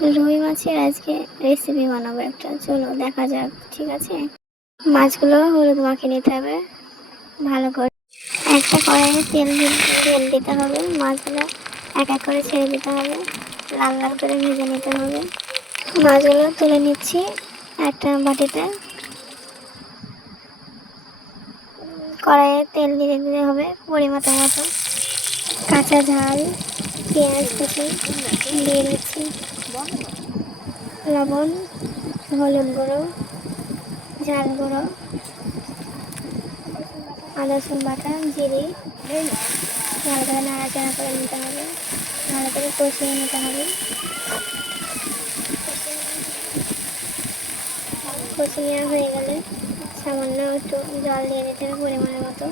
রুই মাছের আজকে রেসিপি বানাবো একটা, চলো দেখা যাক। ঠিক আছে, মাছগুলো হলুদ মাখিয়ে নিতে হবে ভালো করে। একটা কড়াইয়ে তেল দিতে হবে, মাছগুলো এক এক করে ছেড়ে দিতে হবে, লাল লাল করে ভেজে নিতে হবে। মাছগুলো তুলে নিচ্ছি একটা বাটিতে। কড়াইয়ে তেল দিয়ে দিতে হবে পরিমাণ মতো। কাঁচা ঝাল, পেঁয়াজ কুচি দিয়ে দিচ্ছি, লবণ, হলুদ গুঁড়ো, ঝাল গুঁড়ো, আদা রসুন বাটা, জিরে ভালো করে নাড়াচাড়া করে নিতে হবে, ভালো করে কষিয়ে নিতে হবে। কষিয়ে নেওয়া হয়ে গেলে সামান্য একটু জল দিয়ে দিতে হবে পরিমাণের মতো।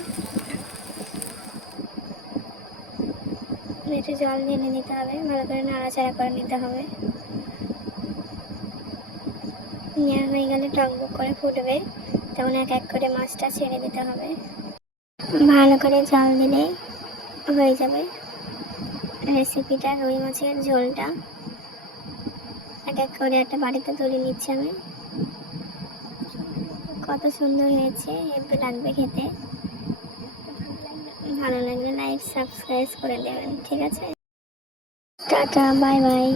একটু জল ঢেলে নিতে হবে, ভালো করে নাড়াচাড়া করে নিতে হবে। নেওয়া হয়ে গেলে টকবক করে ফুটবে, তেমন এক এক করে মাছটা ছেড়ে দিতে হবে। ভালো করে জাল দিলেই হয়ে যাবে রেসিপিটা। রুই মাছের ঝোলটা এক এক করে একটা বাড়িতে তুলে নিচ্ছি আমি। কত সুন্দর হয়েছে, হেব্বি লাগবে খেতে। ভালো লাগলে লাইক সাবস্ক্রাইব করে দেবেন। ঠিক আছে, টাটা, বাই বাই।